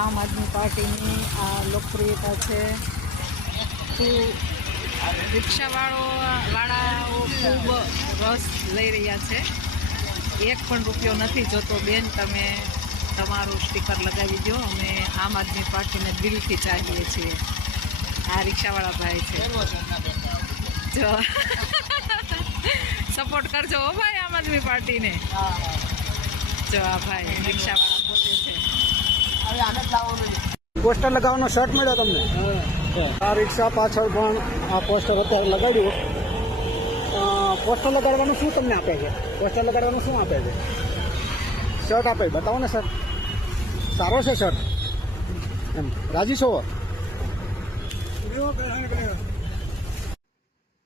આમ આદમી પાર્ટીની આ લોકપ્રિયતા છે. રિક્ષાવાળાઓ ખૂબ રસ લઈ રહ્યા છે. એક પણ રૂપિયો નથી જોતો. બેન, તમે તમારું સ્ટીકર લગાવી દો. અમે આમ આદમી પાર્ટીને દિલથી ચાહીએ છીએ. આ રિક્ષાવાળા ભાઈ છે, જો સપોર્ટ કરજો હો ભાઈ આમ આદમી પાર્ટીને. જો આ ભાઈ રિક્ષાવાળા પોતે છે. પોસ્ટર લગાવવાનો શર્ટ મળ્યો તમને? આ રિક્ષા પાછળ પણ આ પોસ્ટર અત્યારે લગાડ્યું. પોસ્ટર લગાડવાનું શું તમને આપે છે? પોસ્ટર લગાડવાનું શું આપે છે? શર્ટ આપે, બતાવો ને સર. સારો છે શર્ટ, એમ રાજી છો?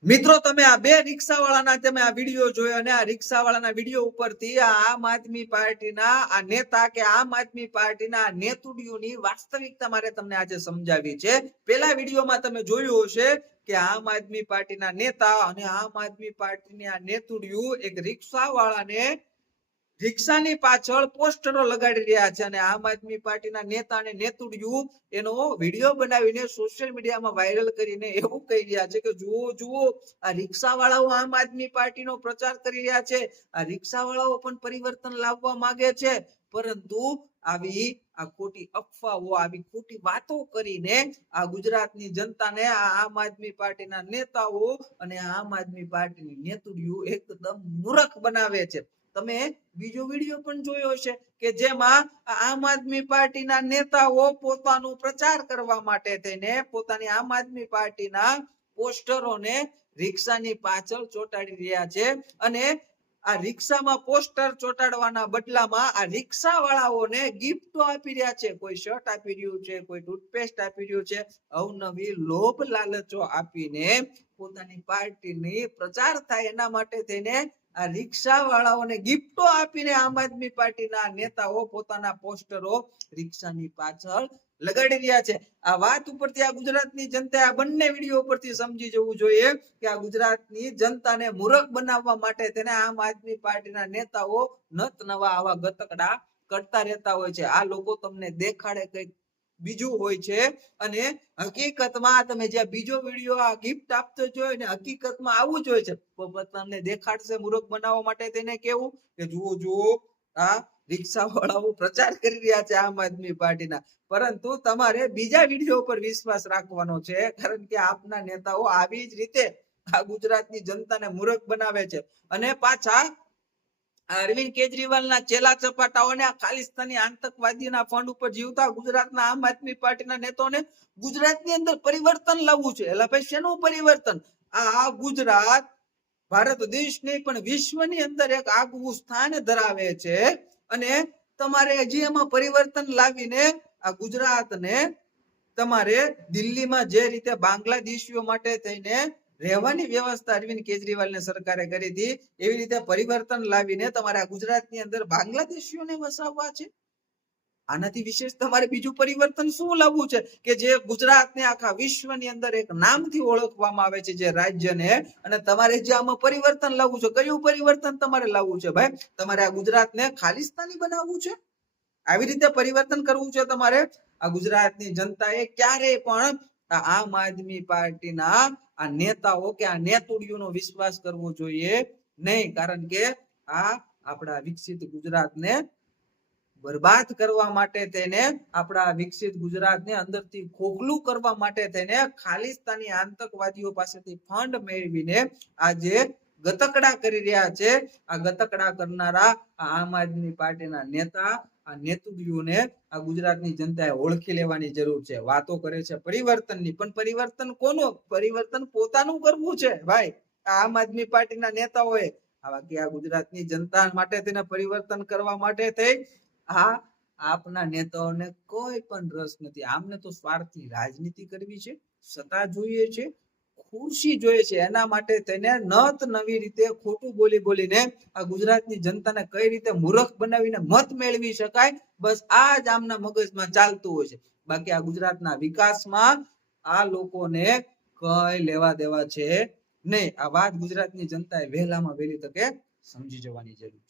મિત્રો, તમે આ બે રિક્ષાવાળાના તમે આ વિડીયો જોયો અને આ રિક્ષાવાળાના વિડીયો ઉપરથી આ આમ આદમી પાર્ટીના આ નેતા કે આમ આદમી પાર્ટીના નેતુડીઓની વાસ્તવિકતા મારે તમને આજે સમજાવી છે. પેલા વિડીયોમાં તમે જોયું હશે કે આમ આદમી પાર્ટીના નેતા અને આમ આદમી પાર્ટીની આ નેતુડીઓ એક રિક્ષાવાળાને રિક્ષાની પાછળ પોસ્ટરો લગાડી રહ્યા છે અને આમ આદમી પાર્ટીના નેતા અને નેતુડીઓ એનો વિડીયો બનાવીને સોશિયલ મીડિયામાં વાયરલ કરીને એવું કહી રહ્યા છે કે જુઓ જુઓ, આ રિક્ષાવાળાઓ આમ આદમી પાર્ટીનો પ્રચાર કરી રહ્યા છે. આ રિક્ષાવાળાઓ પણ પરિવર્તન લાવવા માંગે છે, પરંતુ આવી આ ખોટી અફવાઓ, આવી ખોટી વાતો કરીને આ ગુજરાતની જનતાને આ આમ આદમી પાર્ટીના નેતાઓ અને આમ આદમી પાર્ટીની નેતુડીઓ એકદમ મૂર્ખ બનાવે છે. તમે બીજો વિડીયો પણ જોયો છે કે જેમાં આમ આદમી પાર્ટીના નેતાઓ પોતાનું પ્રચાર કરવા માટે થઈને પોતાની આમ આદમી પાર્ટીના પોસ્ટરોને રિક્ષાની પાછળ ચોંટાડી રહ્યા છે અને આ રિક્ષામાં પોસ્ટર ચોંટાડવાના બદલામાં આ રિક્ષાવાળાઓને ગિફ્ટો આપી રહ્યા છે. કોઈ શર્ટ આપી રહ્યું છે, કોઈ ટૂથપેસ્ટ આપી રહ્યું છે. અવનવી લોભ લાલચો આપીને પોતાની પાર્ટીની પ્રચાર થાય એના માટે થઈને આ રિક્ષાવાળાઓને ગિફ્ટો આપીને આમ આદમી પાર્ટીના નેતાઓ પોતાના પોસ્ટરો રિક્ષાની પાછળ લગાડી રહ્યા છે. આ વાત ઉપરથી આ ગુજરાતની જનતા આ બંને વિડીયો ઉપરથી સમજી જવું જોઈએ કે આ ગુજરાતની જનતાને મૂર્ખ બનાવવા માટે તેને આમ આદમી પાર્ટીના નેતાઓ નત નવા આવા ગતકડા કરતા રહેતા હોય છે. આ લોકો તમને દેખાડે કઈક બીજું હોય છે અને હકીકતમાં તમે જે બીજો વિડીયો આ ગિફ્ટ આપતો જોયો ને હકીકતમાં આવું જ હોય છે. તમને દેખાડશે મૂર્ખ બનાવવા માટે તેને કેવું કે જુઓ જુઓ, આ રિક્ષાવાળાઓ પ્રચાર કરી રહ્યા છે આમ આદમી પાર્ટીના. પરંતુ તમારે બીજા વિડીયો પર વિશ્વાસ રાખવાનો છે, કારણ કે આપના નેતાઓ આવી જ રીતે આ ગુજરાતની જનતાને મૂર્ખ બનાવે છે અને પાછા અરવિંદ કેજરીવાલના ચેલા ચપાટાઓને આ ખાલિસ્તાની આતંકવાદીના ફંડ ઉપર જીવતા ગુજરાતના આમ આદમી પાર્ટીના નેતાઓને ગુજરાતની અંદર પરિવર્તન લાવવું છે. એટલે ભાઈ શેનું પરિવર્તન? આ ગુજરાત ભારત દેશ નહીં પણ વિશ્વની અંદર એક આગવું સ્થાન ધરાવે છે અને તમારે હજી એમાં પરિવર્તન લાવીને આ ગુજરાતને તમારે દિલ્હીમાં જે રીતે બાંગ્લાદેશીઓ માટે થઈને રહેવાની વ્યવસ્થા અરવિંદ કેજરીવાલની સરકારે કરી હતી, એવી રીતે પરિવર્તન લાવીને તમારે આ ગુજરાતની અંદર બાંગ્લાદેશીઓને વસાવવા છે. આનાથી વિશેષ તમારે બીજું પરિવર્તન શું લાવવું છે કે જે ગુજરાતને આખા વિશ્વની અંદર એક નામથી ઓળખવામાં આવે છે જે રાજ્યને, અને તમારે જે આમાં પરિવર્તન લાવવું છે. કયું પરિવર્તન તમારે લાવવું છે ભાઈ? તમારે આ ગુજરાતને ખાલિસ્તાની બનાવવું છે? આવી રીતે પરિવર્તન કરવું છે તમારે? આ ગુજરાતની જનતાએ ક્યારેય પણ આમ આદમી પાર્ટીના આ નેતાઓ કે આ નેતુડીઓનો વિશ્વાસ કરવો જોઈએ નહીં, કારણ કે આ આપણા વિકસિત ગુજરાતને બરબાદ કરવા માટે થઈને, આપણા વિકસિત ગુજરાતને અંદરથી ખોખલું કરવા માટે થઈને ખાલિસ્તાની આતંકવાદીઓ પાસેથી ફંડ મેળવીને આજે ગતકડા કરી રહ્યા છે. આ ગતકડા કરનારા આમ આદમી પાર્ટીના નેતા આ નેતુડીઓને આ ગુજરાતની જનતાએ ઓળખી લેવાની જરૂર છે. વાતો કરે છે પરિવર્તનની, પણ પરિવર્તન કોનું? પરિવર્તન પોતાનું કરવું છે ભાઈ. આમ આદમી પાર્ટીના નેતાઓએ આવા કે આ ગુજરાતની જનતા માટે તેને પરિવર્તન કરવા માટે થઈ આપના નેતાઓને કોઈ પણ રસ નથી. આમને તો સ્વાર્થની રાજનીતિ કરવી છે, સત્તા જોઈએ છે, ખુરશી જોઈએ છે. એના માટે તેને નત નવી રીતે ખોટું બોલી બોલીને આ ગુજરાતની જનતાને કઈ રીતે મૂર્ખ બનાવીને મત મેળવી શકાય, બસ આ જ આમના મગજમાં ચાલતું હોય છે. બાકી આ ગુજરાતના વિકાસમાં આ લોકોને કઈ લેવા દેવા છે નહીં. આ વાત ગુજરાતની જનતાએ વહેલામાં વહેલી તકે સમજી જવાની જરૂર.